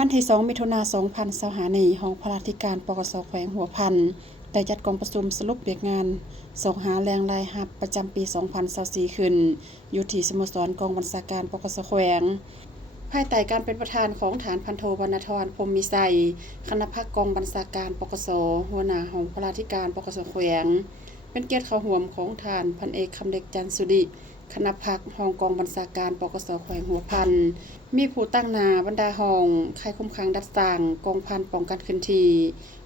วันที่2มิถุนายน2025นี้ห้องพลาธิการปกสแขวงหัวพันได้จัดกองประชุมสรุปเวียกงานส่งหาแรงรายรับประจำปี2024ขึ้นอยู่ที่สโมสรกองบัญชาการปกสแขวงภายใต้การเป็นประธานของฐานพันโทวรรณธรพรหมมิไสคณะพักกองบัญชาการปกสหัวหน้าห้องพลาธิการปกสแขวงเป็นเกียรติเข้าร่วมของฐานพันเอกคำเด็กจันทร์สุดิคณะพักห้องกองบัญชาการปกสแขวงหัวพันมีผู้ตั้งหน้าบรรดาห้องค่ายคุ้มขังดัดสร้างกองพันป้องกันขึ้นที่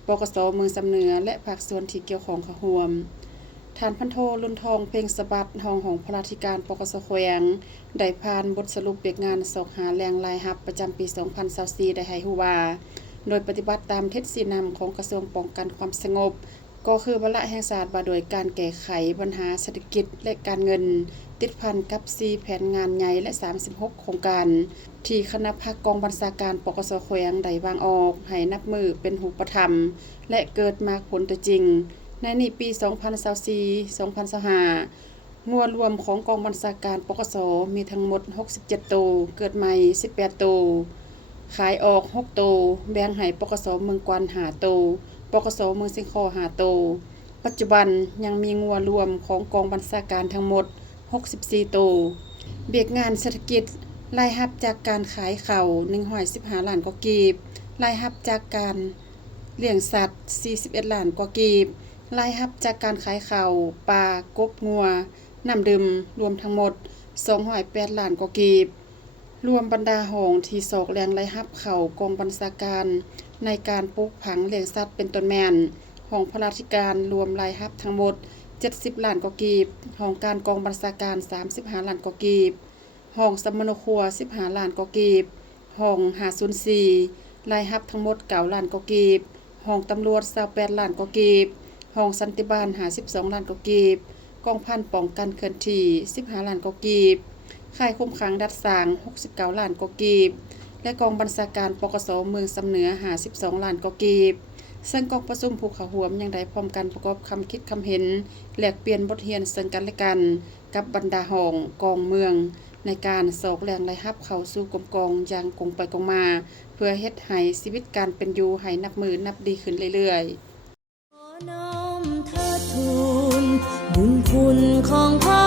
ปกสเมืองสำเหนือและภาคส่วนที่เกี่ยวข้องเข้าร่วมฐานพันโทรุ่นทองเพ่งสะบัดห้องของพลาธิการปกสแขวงได้ผ่านบทสรุปเวียกงานสอกหาแรงรายรับประจำปี2024ได้ให้ฮู้ว่าโดยปฏิบัติตามเทศสีนำของกระทรวงป้องกันความสงบก็คือวาระแห่งชาติว่าโดยการแก้ไขปัญหาเศรษฐกิจและการเงินติดพันกับ4แผนงานใหญ่และ36โครงการที่คณะพักกองบัญชาการปกสแขวงได้วางออกให้นับมือเป็นรูปธรรมและเกิดมาผลตัวจริงในปี2024-2025งัวรวมของกองบัญชาการปกสมีทั้งหมด67ตัวเกิดใหม่18ตัวขายออก6ตัวแบ่งให้ปกสเมืองกวน5ตัวปกสเมืองสิงคอ5ตัวปัจจุบันยังมีงัวรวมของกองบัญชาการทั้งหมด64ตัวเบียกงานเศรษฐกิจรายรับจากการขายข้าว115ล้านกว่ากีบรายรับจากการเลี้ยงสัตว์41ล้านกว่ากีบรายรับจากการขายข้าวปลากบงัวน้ำดื่มรวมทั้งหมด208ล้านกว่ากีบรวมบรรดาห้องที่สอกแรงรายรับเข้ากองบัญชาการในการปลูกผังเลี้ยงสัตว์เป็นต้นแม่นห้องพลาธิการรวมรายรับทั้งหมด70ล้านกว่ากีบห้องการกองบัญชาการ35ล้านกว่ากีบห้องสมณครัว15ล้านกว่ากีบห้อง504รายรับทั้งหมด9ล้านกว่ากีบห้องตำรวจ28ล้านกว่ากีบห้องสันติบาล52ล้านกว่ากีบกองพันป้องกันเคลื่อนที่15ล้านกว่ากีบค่ายคุ้มขังดัดสร้าง69ล้านกว่ากีบและกองบัญชาการปกสเมืองสำเหนือ52ล้านกว่ากีบซึ่งกองประชุมผู้เข้าร่วมยังได้พร้อมกันประกอบคำคิดคำเห็นแลกเปลี่ยนบทเรียนซึ่งกันและกันกับบรรดาห้องกองเมืองในการสอกแรงรายรับเข้าสู่กรมกองอย่างกงไปกงมาเพื่อเฮ็ดให้ชีวิตการเป็นอยู่ให้นับมือนับดีขึ้นเรื่อยๆขอน้อมเทิดทูนบุญคุณของพ่อ